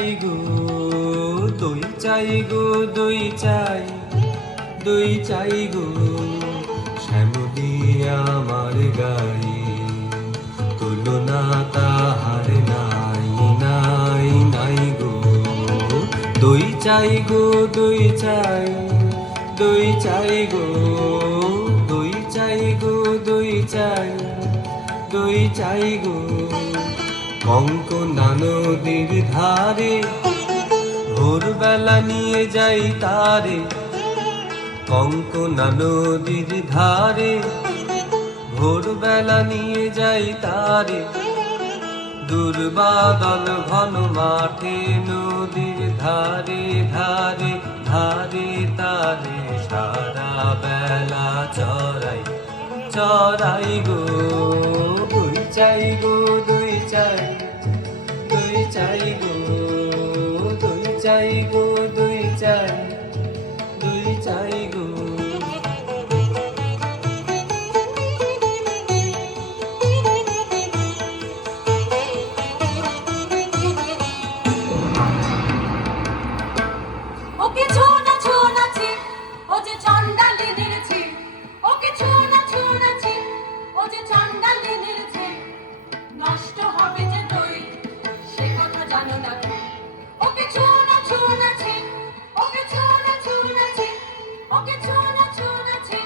চাই গো দই চাই গো দই চাই, দই চাই গো শ্যামলি আমার গাই, তুলনা তাহার নাই নাই নাই গো। দই চাই গো দই চাই, দই চাই গো, দই চাই গো দই চাই, দই চাই গো কঙ্কনা নদীর ধারে ভোরবেলা নিয়ে যাই তারে, কঙ্কনা নদীর ধারে ভোরবেলা নিয়ে যাই তারে, দুর্বাদল ঘন মাঠে নদীর ধারে ধারে ধারে তারে সারা বেলা চড়াই চড়াই গো। দই চাই গো দই চাই, দই চাই গো, দই চাই গো দই চাই, দই চাই গো। ওকে ছোনা ছোনাছি ও যে চন্ডালিনীর ছে, ওকে ছোনা ছোনাছি ও যে চন্ডালিনীর ছে, নষ্ট হবে যে দই সে কথা জানো না তো। ওকে ছোনা ছোনাছি, ওকে ছোনা ছোনাছি, ওকে ছোনা ছোনাছি।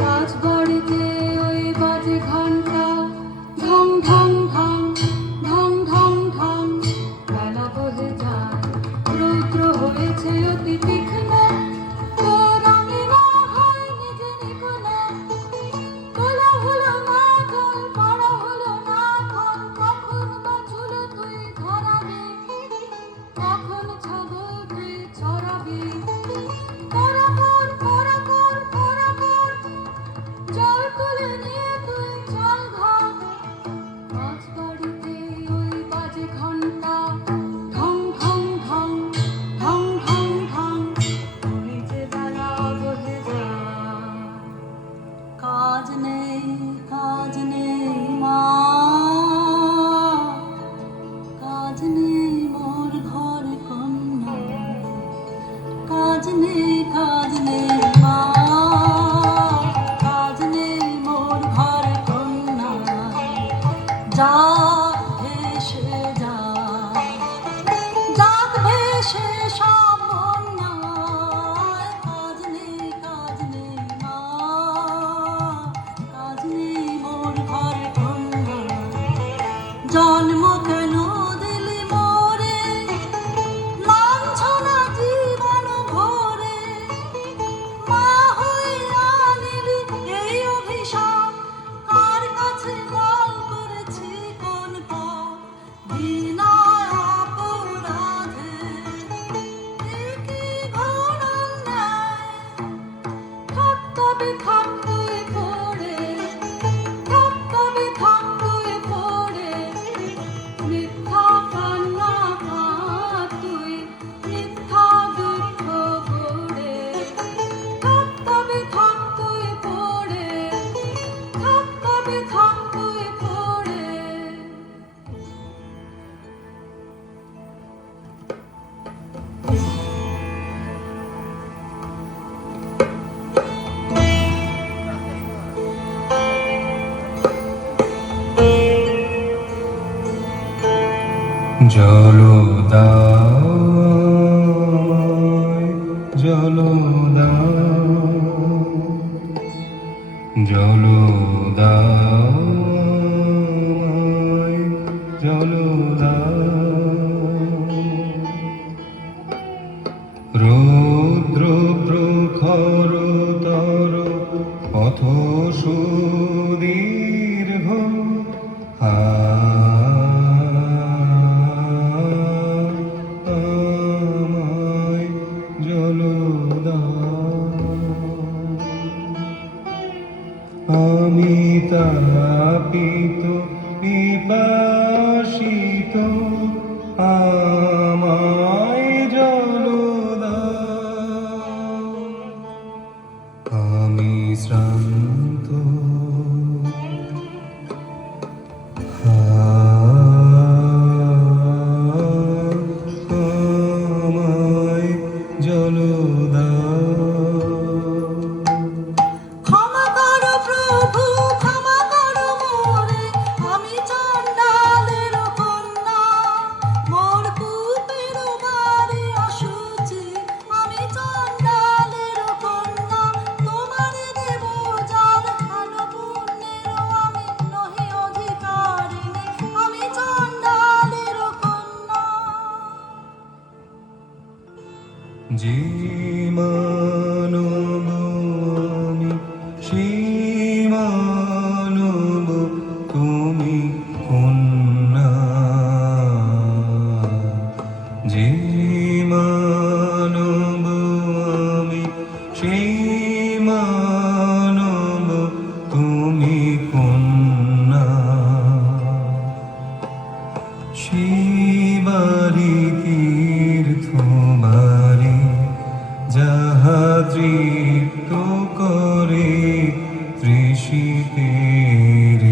রাজবাড়িতে ওই বাজে ঘন্টা ঢং ঢং ঢং ঢং ঢং ঢং, বেলা বহে যায় রৌদ্র হয়েছে অতি তীক্ষ্ণ, তোর আমি না হয় নিজে নিকোনা, তোলা হলো না জল পড়া হলো না ফল, কখন বা চুলো তুই ধরাবি, কখন ছাগল তুই চড়াবি, জল তুলে নিয়ে তুই চল ঘর। রাজবাড়িতে ওই বাজে ঘন্টা ঢং ঢং ঢং ঢং ঢং ঢং, ওই যে বেলা বহে যায়। কাজ নেই মা, কাজ নেই মোর ঘর কন্যা, কাজ নেই মা, জাত ভেসে যায়, জাত ভেসে সব বন্যায়, কাজ নেই মা, কাজ নেই মোর ঘরে কন্যা। জন্ম কেন দিলি মোরে, লাঞ্ছনা জীবন ভরে, মা জলো দাও জলো দাও জলো দাও জলো দাও রৌদ্র প্রখর তর পথ সুদীর্ঘ আমায় জলো দাও আমি তাপিত পিপাসিত আমায় জলো দাও আমি শ্রান্ত আমায় জলো দাও ক্ষমা করো প্রভু, ক্ষমা করো মোরে, আমি চণ্ডালের কন্যা। মোর কূপের বাড়ি অশুচি, আমি চণ্ডালের কন্যা। তোমারে দেব জল খান পুণ্যের, আমি নহি অধিকারিণী, আমি চণ্ডালের কন্যা। যে মানব আমি সেই মানব তুমি কন্যা যে মানব আমি সেই মানব তুমি কন্যা শিবারি তীর্থ বাড়ি যাহা তৃপ্ত করে তৃষিতের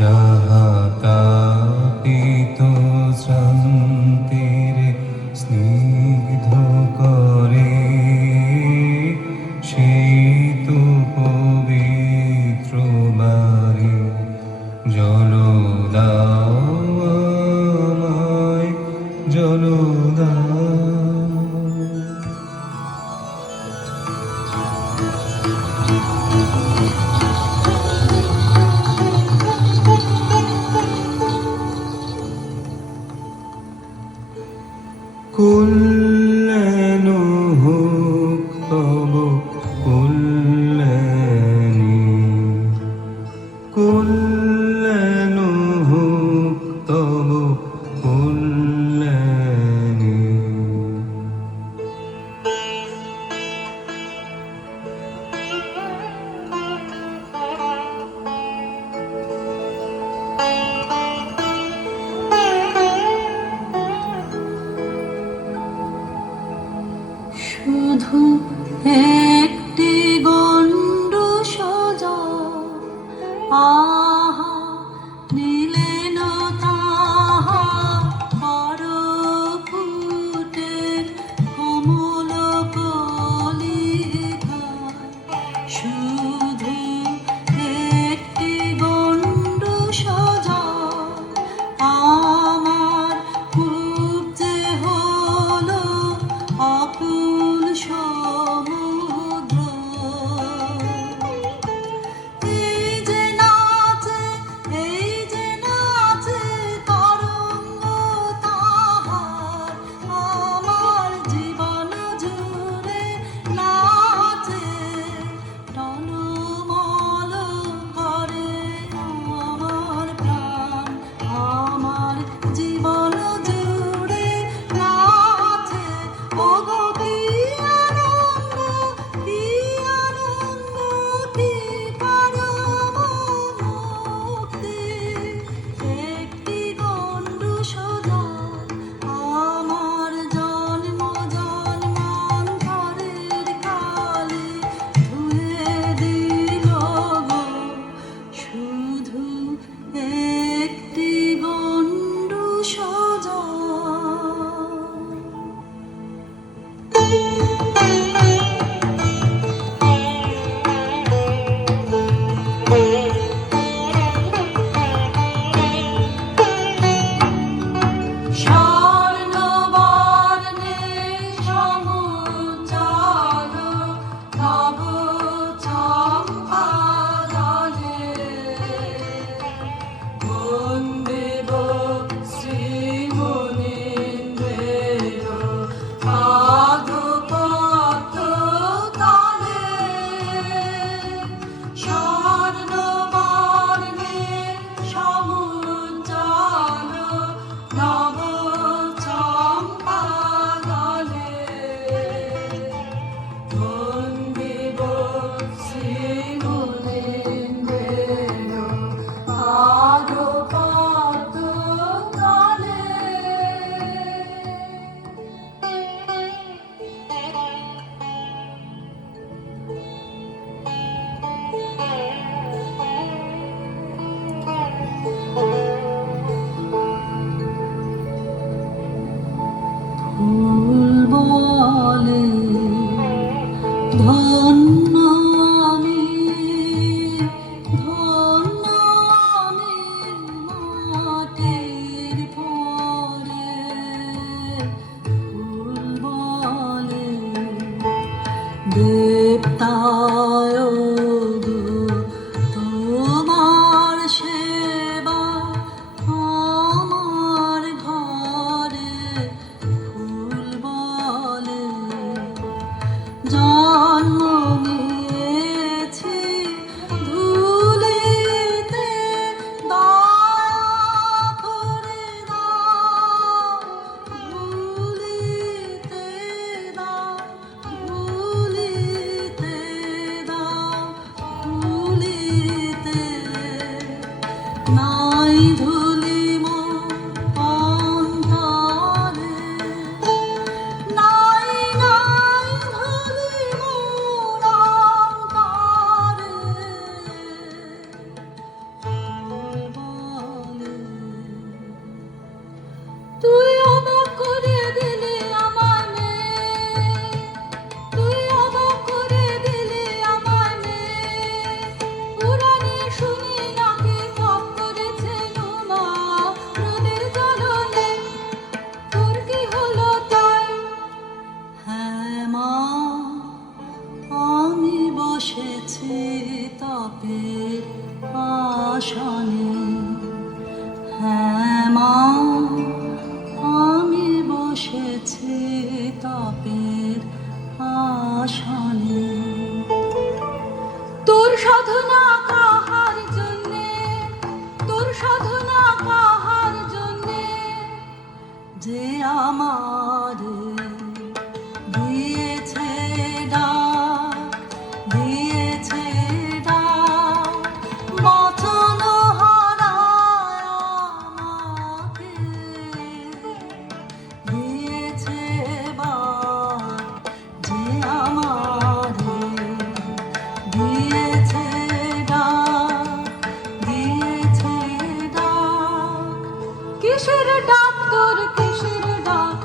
যাহা তাপিত শ্রান্তির স্নিগ্ধ করে সেই তো পবিত্র বাড়ি জলো দাও আমায় জলো দাও কল্যাণ হোক তব কল্যাণী কল্যাণ হোক তব কল্যাণী শুধু একটি গণ্ড সোজা, আহা নিলেন তাহা পর ফুটের কমল কলিকায়। শুধু একটি গণ্ড সোজা, আমার খুব যে হলো অকুল সমুদ্র। এই যে নাচে, এই যে নাচে তরঙ্গ তাহার, আমার জীবন জুড়ে নাচে টলমল করে আমার প্রাণ। আমার জীবন জুড়ে নাচে, ওগো কি আনন্দ, কি আনন্দ, কি পরম মুক্তি। একটি গণ্ড সোজা, আমার জন্ম জন্মান্তরের কালে ধুয়ে দিল গো। শুধু একটি গণ্ড সোজা। তপের আসনে। হ্যাঁ মা, আমি বসেছি তপের আসনে। তোর সাধনা কাহার জন্যে, তোর সাধনা কাহার জন্যে, যে আমার দিয়েছে ডাক, দিয়েছে ডাক, বচন হারায় আমাকে দিয়েছে বাক, যে আমার দিয়েছে ডাক, দিয়েছে ডাক। কিসের ডাক তোর, কিসের ডাক,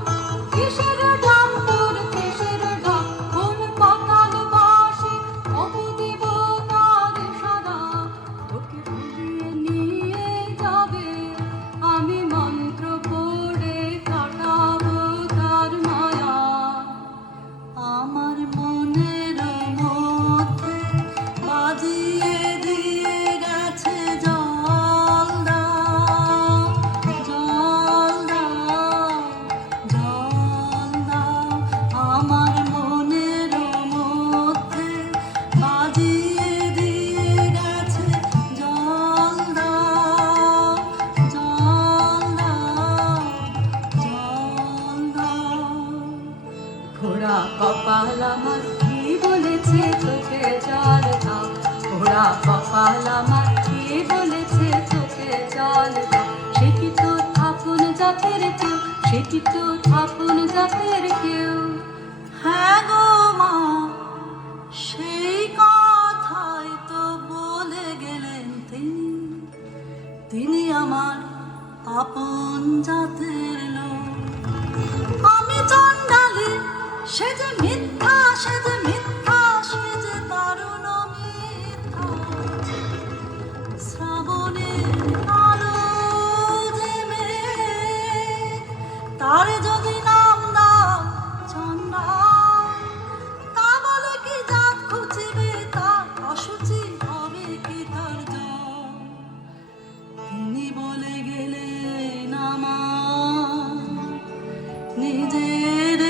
কিসের ডাক তোর, কিসের ডাক, কোন পাতাল বাসি অপদেব তার সারা, তোকে ফিরিয়ে নিয়ে যাবে, আমি মন্ত্র পড়ে কাটাবো তার মায়া। আমার মনের মধ্যে বাজিয়ে দিয়ে গেছে জল দাও, জল দাও, জল দাও। আমার মনের মধ্যে বাজিয়ে দিয়ে গেছে জল দাও, জল দাও, জল দাও। ঘোড়া কপাল আমার কি বলেছে চোখে জল দাও, ঘোড়া কপাল আমার কি বলেছে চোখে জল দাও, সে কি তো থাপুন জাতের কেউ, সে কি তো থাপুন জাতের কেউ। হ্যাঁ গো মা, সেই কথাই তো বলে গেলেন তিনি, তিনি আমার আপন জাতের লোক। আমি চণ্ডালী, সে যে মিথ্যা, সে যে মিথ্যা, সে যে দারুণ মিথ্যা। শ্রাবণের আলো যে মেঘ, তারে যদি নাম দাও চণ্ডা, তা বলে কি জাত খুঁজিবে, তার অসুচি হবে কি তার জল। তিনি বলে গেলেন আমার নিজের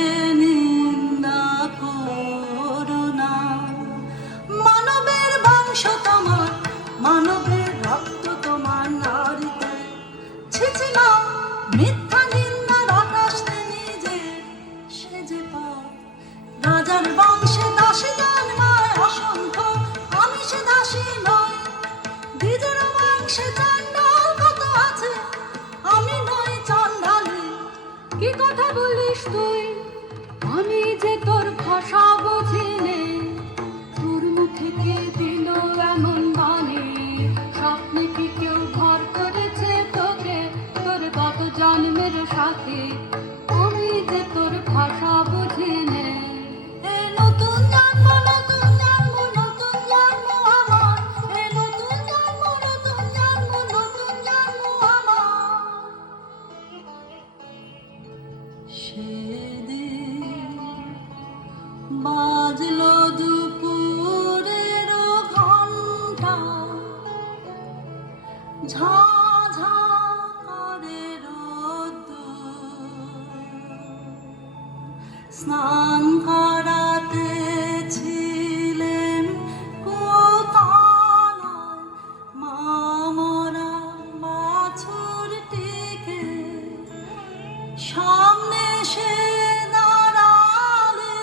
নিন্দা করো না। মানবের বংশ তোমার, মানবের রক্ত তোমার নারীতে, ছিছি না মিথ্যা নিন্দার আকাশে নিজে সেজে পাও। রাজার বংশে দাসী জন্মায় অসংখ্য, আমি সে দাসী নই। দ্বিজের বংশে চণ্ডাল কত আছে, আমি নই চণ্ডালী। কি কথা বলিস তুই, আমি যে তোর ভাষা বুঝি নে, তোর মুখে কে দিল এমন বাণী, স্বপ্নে কি কেউ ঘর করেছে তোকে, তোর গত জন্মের সাথে, আমি যে তোর ভাষা বুঝি নে। এ নতুন জন্ম, নতুন জন্ম, নতুন জন্ম আমার, এ নতুন জন্ম, নতুন জন্ম, নতুন জন্ম আমার। সেদিন বাজলো দুপুরের ঘণ্টা, ঝা ঝা করে রোদ্দুর। স্নান করাতে ছিলেন কোথায় মামরা বাছুরটিকে, সামনে সে দাঁড়ালে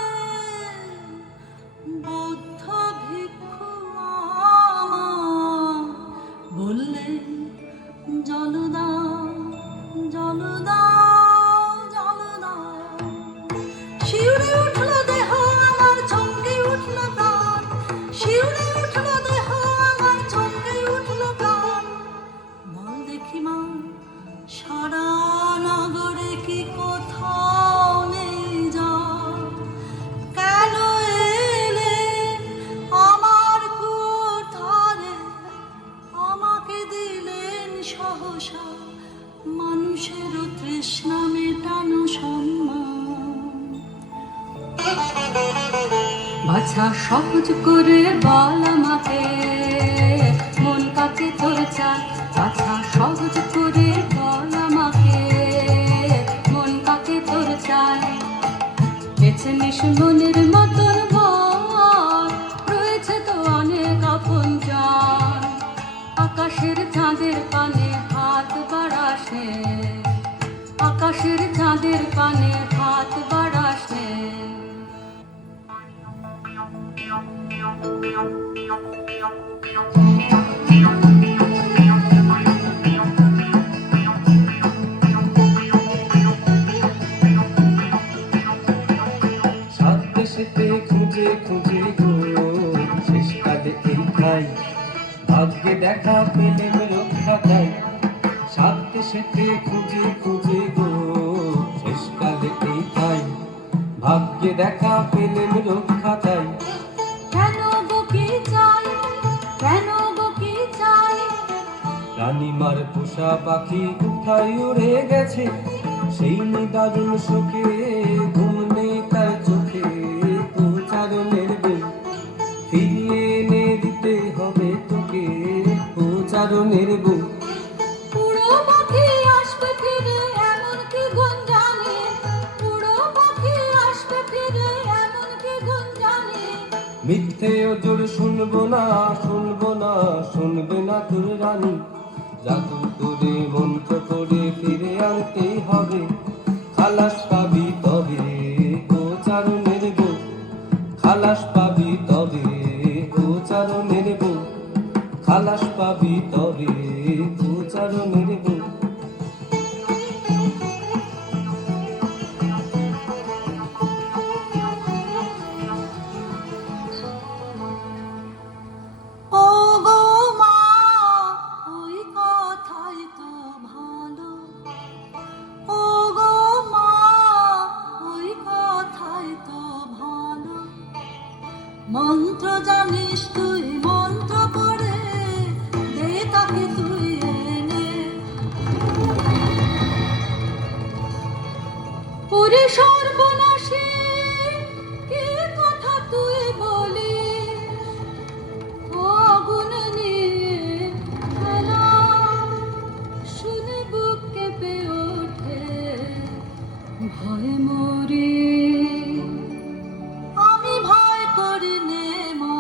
বৌদ্ধ ভিক্ষু আমার, বললেন জল দাও, জল দাও, জল দাও। শিউরে উঠল দেহ আমার, চমকে উঠল প্রাণ, শিউরে উঠল দেহ আমার, চমকে উঠল প্রাণ। বল দেখি মা, সারা নগরে কি কোথাও নেই জল, কেন এলে আমার কোঠারে, আমাকে দিলেন সহসা মানুষের তৃষ্ণা মেটানো সম্মান। বাছা সহজ করে বল আমাকে, চায় আচ্ছা সহজ করে বল আমাকে মন কাকে তোর চায় বেছে নিস মনের মতন বল রয়েছে তো অনেক আপনজন আকাশের চাঁদের পানে হাত বাড়াস নে আকাশের চাঁদের পানে হাত বাড়াস নে সাত দেশেতে খুঁজে খুঁজে গো শেষকালে এই খাই ভাগ্যে দেখা পেলেম রক্ষা তাই সাত দেশেতে খুঁজে খুঁজে গো শেষকালে এই খাই ভাগ্যে দেখা পেলেম রক্ষা তাই কেন গো কি চাই কেন গো কি চাই রানীমার পোষা পাখি কোথায় উড়ে গেছে সেই নিদারুণ শোকে ঘুম নেই তার চোখে উচ্চারণের বই ফিরিয়ে এনে দিতে হবে তোকে উচ্চারণের বই উড়ো পাখি আসবে ফিরে এমন কি গুণ জানে উড়ো পাখি আসবে ফিরে এমন কি গুণ জানে মিথ্যে ওজোর শুনবো না শুনবো না শুনবে না তোর রানী জাদু করে মন্ত্র করে ফিরে আনতেই হবে খালাস পাবি তবে উচ্চারণের বই খালাস পাবি তবে উচ্চারণের বই খালাস পাবি তবে উচ্চারণের বই ও গো মা ওই কথাই তো ভালো ও গো মা ওই কথাই তো ভালো মন্ত্র জানিস তুই মন্ত্র পড়ে দে তাকে তুই এনে ওরে সর্বনাশী কি কথা তুই বলিস ও আগুন নিয়ে খেলা শুনে বুক কেঁপে ওঠে ভয়ে মরি আমি ভয় করি নে মা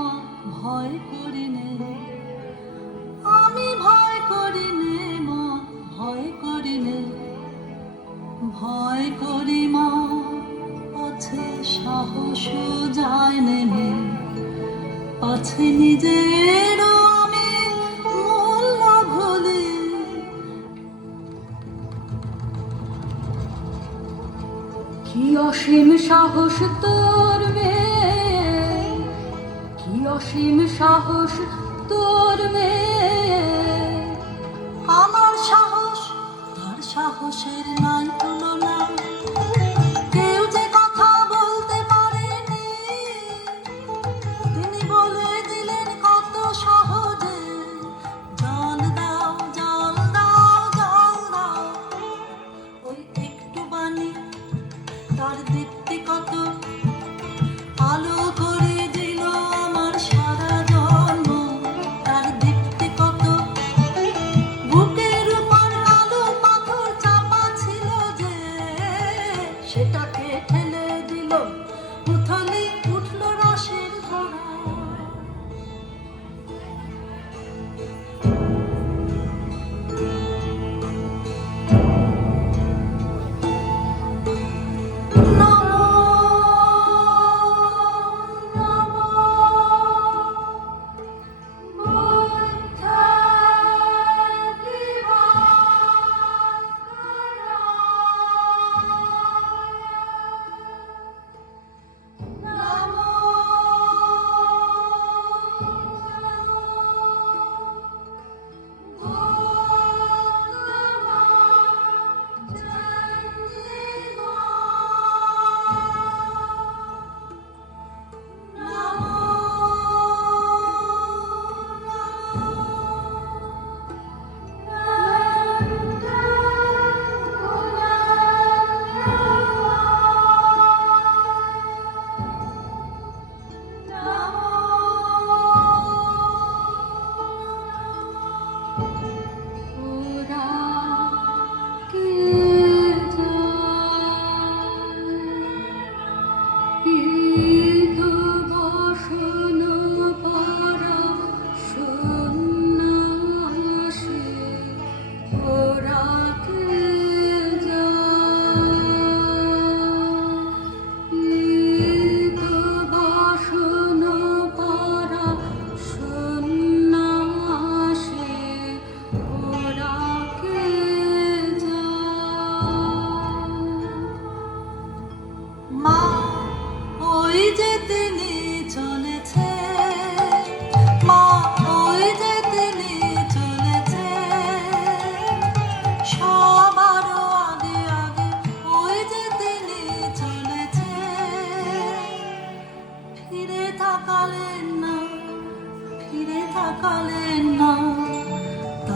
ভয় করি নে আমি ভয় করি নে মা ভয় করি নে ভয় করি মা আছে সাহস যায় নেমে আছে নিজের আমি মূল্য ভুলি কি অসীম সাহস তোর মেয়ে কি অসীম সাহস তোর মেয়ে আমার সাহস তার সাহসের নাই তুলনা কেউ যে কথা বলতে পারেনি তিনি বলে দিলেন কত সহজে জল দাও জল দাও জল দাও ওই একটু বাণী তার দীপ্তি কত আলো করে দিল আমার সারা জন্ম তার দীপ্তি কত বুকের উপর আলো পাথর চাপা ছিল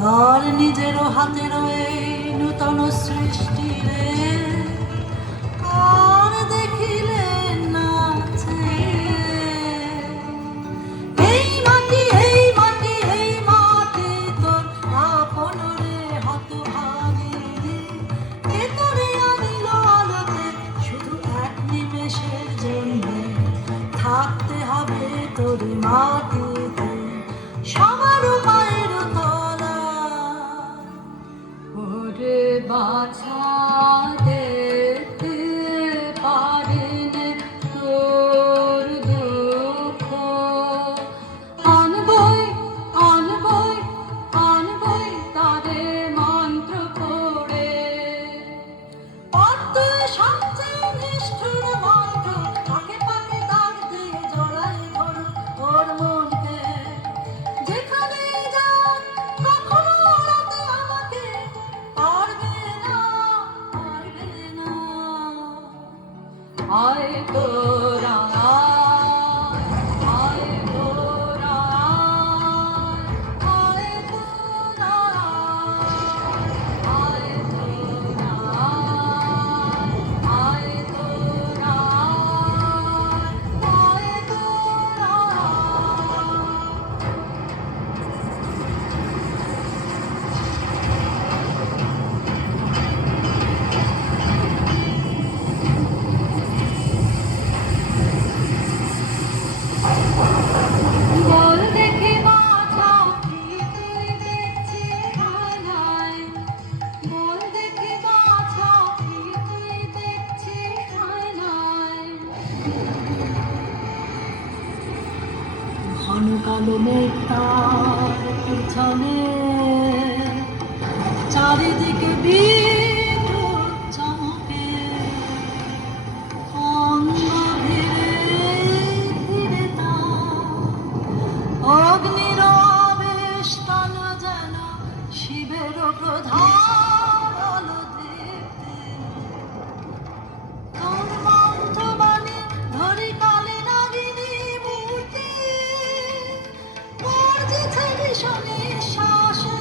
তার নিজেরও হাতের এই নূতন সৃষ্টি রে আর দেখিলে নাচে এই মাটি এই মাটি এই মাটি তোর আপন রে হাত ভাঙে কে তোরে আনিল আলোতে শুধু এক নিমেষের জন্য থাকতে হবে তোর মাটিতে সবার মায়ের তলা ওরে বাছা দেখতে পারেন তোর দুঃখ আনবই আনবই আনবই তারে মন্ত্র পড়ে পদ্ম সবচেয়ে নিষ্ঠুর মন্ত্র পাকে পাকে দাগ দিয়ে জড়াই ধরো ওর মনকে যেখানে যান কখনো ওড়াতে আমাকে পারবে না পারবে না আয় তোরা আয় তোরা আয় তোরা আয় তোরা আয় তোরা আয় তোরা বল দেখে বাছা কি তুই দেখছিস আয়নায় বল দেখে বাছা কি তুই দেখছিস আয়নায় ঘন কালো মেঘটার পিছনে চারিদিকে বিদ্যুৎ চমকে অঙ্গ ধীরে ধীরে অগ্নির আবেশ টান যেন শিবের প্রধান আলো দেখতে তোর মন্ত্রবাণী ধরি কালে নাগিনী মূর্তি গর্জেছে ভীষণে শ্বাসে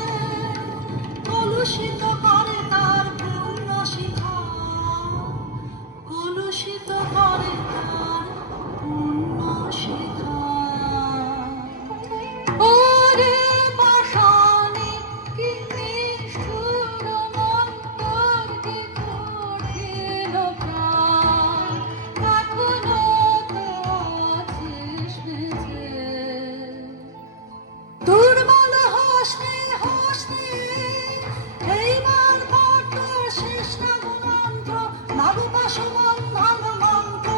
কলুষিত করে তার পূর্ণ শিখা কলুষিত করে তার পূর্ণ শিখা ওরে পাষাণী কি নিষ্ঠুর মন্তর কি কঠিন প্রাণ এখনো তো আছিস বেঁচে দুর্বল হোসনে হোসনে এইবার বড্ড শেষ নাগু মন্ত্র নাগু পাশবন্ধন মন্ত্র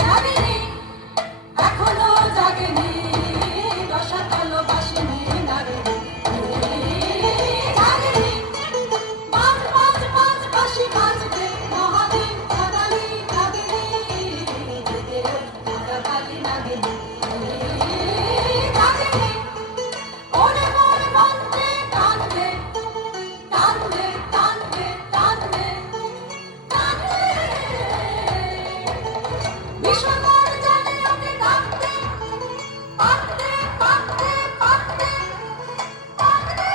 জাগেনি এখনো জাগেনি রসাতল বাসিনী নাগিনী জাগেনি পাঁচ পাঁচ পাঁচ বাঁশি বাজবে মহাদেব কাদালি নাগিনী কাদালি নাগিনী জাগেনি ওরে মোর মন্ত্রে টানবে টানবে টানবে টানবে টানবে বিশ্বকর জানে ওকে ডাকতে পাকতে পাকতে পাকতে পাকতে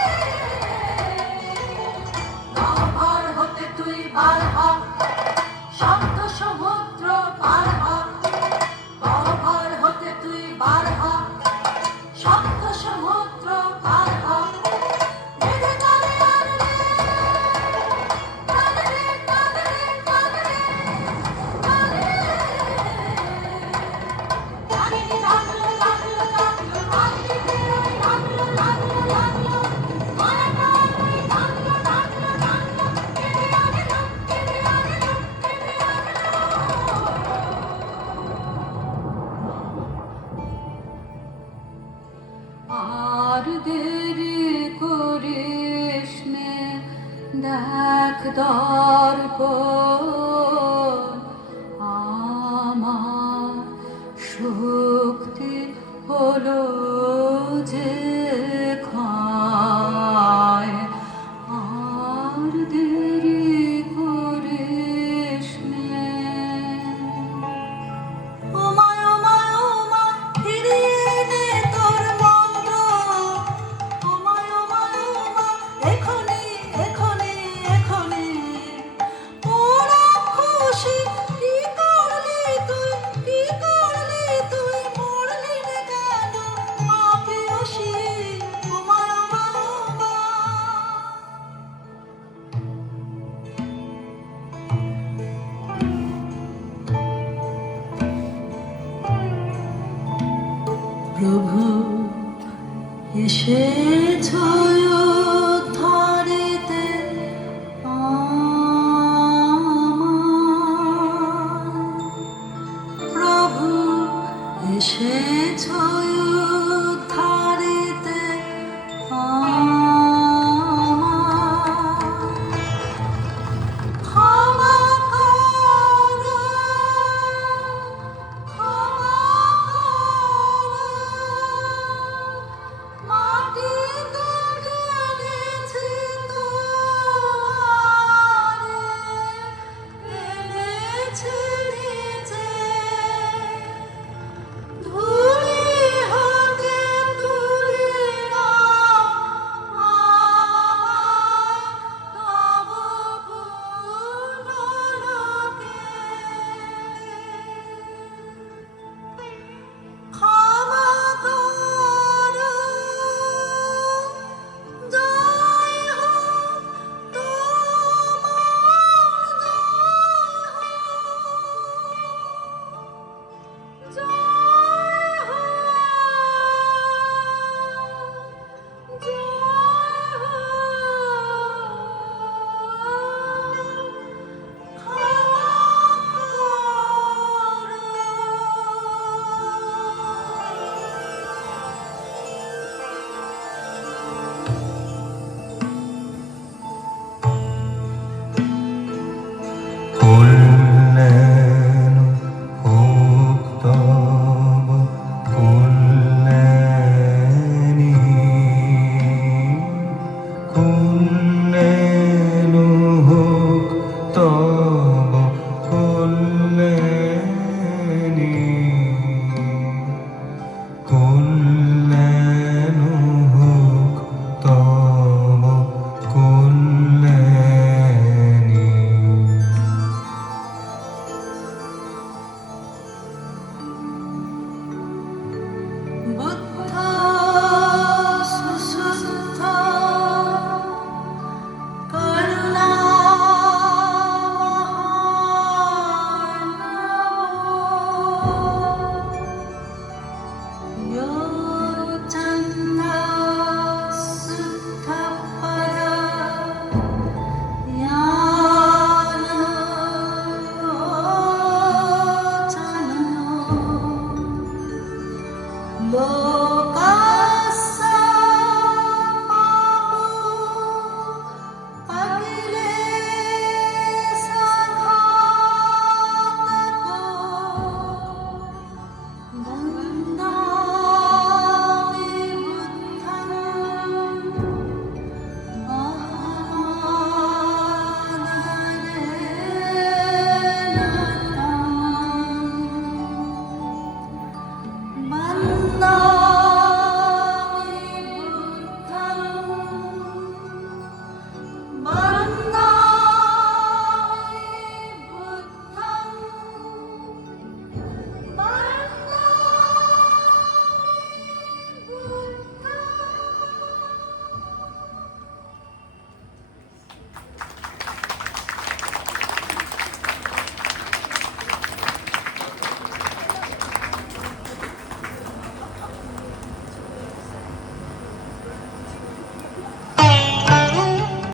গহ্বর হতে তুই বার হ শব্দ সমুদ্র পার হ গহ্বর হতে তুই বার হ শব্দ সমুদ্র পার হ বেঁধে চলে আনলে কাঁদরে কাঁদরে কাঁদরে জাগেনি লাগলো লাগলো লাগলো লাগলো লাগলো লাগলো লাগলো মায়াটা তুই লাগলো লাগলো লাগলো কেঁদে আনলো কেঁদে আনলো কেঁদে আনলো দেরি করিস নে, দেখ দর্পণ আমার শক্তি হলো যে ক্ষয়, আর দেরি করিস নে। ওমায় ওমায় ওমায় ফিরিয়ে নে তোর মন্ত্র, ওমায় ওমায় ওমায় এখনি এখনি এখনি। ওরা খুশি কি করলি তুই, কি করলি তুই, মরলি রে কেন মাপিয়সী, ওমায় ওমায় ওমায়। প্রভু এসেছ উদ্ধারিতে আমায়, প্রভু এসেছ উদ্ধারিতে আমায়। ক্ষমা করো, ক্ষমা করো, মাটিতে ঢেলেছি তোমারে, এনেছি নিচে। ধূলি হতে তুলি নাও আমায় তব পূর্ণলোকে। ক্ষমা করো, জয় হোক তোমার, জয় হোক, জয় হোক। কল্যাণ হোক তব কল্যাণী, কল্যাণ হোক তব কল্যাণী, কল্যাণ হোক তব কল্যাণী। বুদ্ধ সুশুদ্ধ করুণাময়, য়ো চন্দ্র শুদ্ধপর জ্ঞানলোচন,